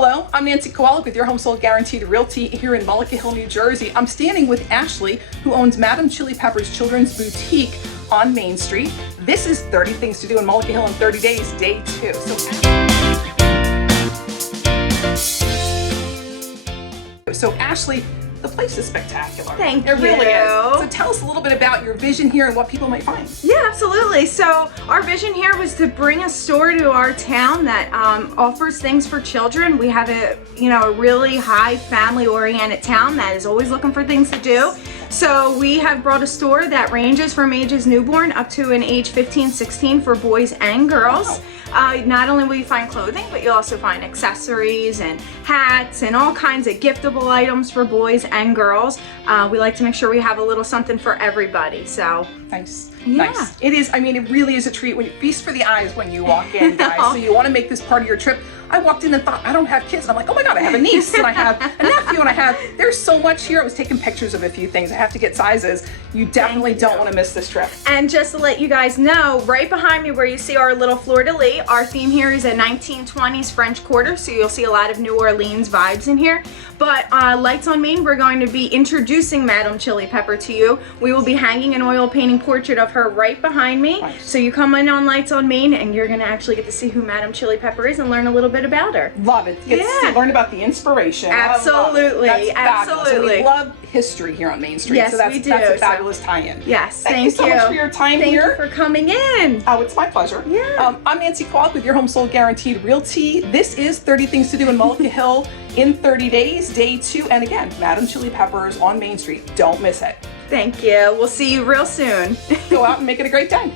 Hello, I'm Nancy Kowalik with your Home Sold Guaranteed Realty here in Mullica Hill, New Jersey. I'm standing with Ashley, who owns Madame Chili Pepper's Children's Boutique on Main Street. This is 30 Things to Do in Mullica Hill in 30 Days, Day 2. So Ashley, the place is spectacular. Thank you. It really is. So tell us a little bit about your vision here and what people might find. Yeah, absolutely. So our vision here was to bring a store to our town that offers things for children. We have a really high family-oriented town that is always looking for things to do. So we have brought a store that ranges from ages newborn up to an age 15, 16 for boys and girls. Wow. Not only will you find clothing, but you'll also find accessories and hats and all kinds of giftable items for boys and girls. We like to make sure we have a little something for everybody. So nice. Yeah. Nice. It is, it really is a treat. When you feast for the eyes when you walk in, guys. So you want to make this part of your trip. I walked in and thought, I don't have kids. And I'm like, oh my God, I have a niece and I have a nephew and there's so much here. I was taking pictures of a few things. I have to get sizes. You definitely don't want to miss this trip. And just to let you guys know, right behind me where you see our little fleur-de-lis, our theme here is a 1920s French Quarter. So you'll see a lot of New Orleans vibes in here. But Lights on Main, we're going to be introducing Madame Chili Pepper to you. We will be hanging an oil painting portrait of her right behind me. Nice. So you come in on Lights on Main and you're going to actually get to see who Madame Chili Pepper is and learn a little bit about her. Love it. Get to learn about the inspiration. Absolutely. That's fabulous. Absolutely. And we love history here on Main Street. Yes, so that's, we do. That's a fabulous tie-in. Yes, thank you so much for your time here. Thank you for coming in. Oh, it's my pleasure. Yeah. I'm Nancy Kowalik with your Home Sold Guaranteed Realty. This is 30 Things to Do in Mullica Hill in 30 Days, Day 2. And again, Madame Chili Peppers on Main Street. Don't miss it. Thank you. We'll see you real soon. Go out and make it a great day.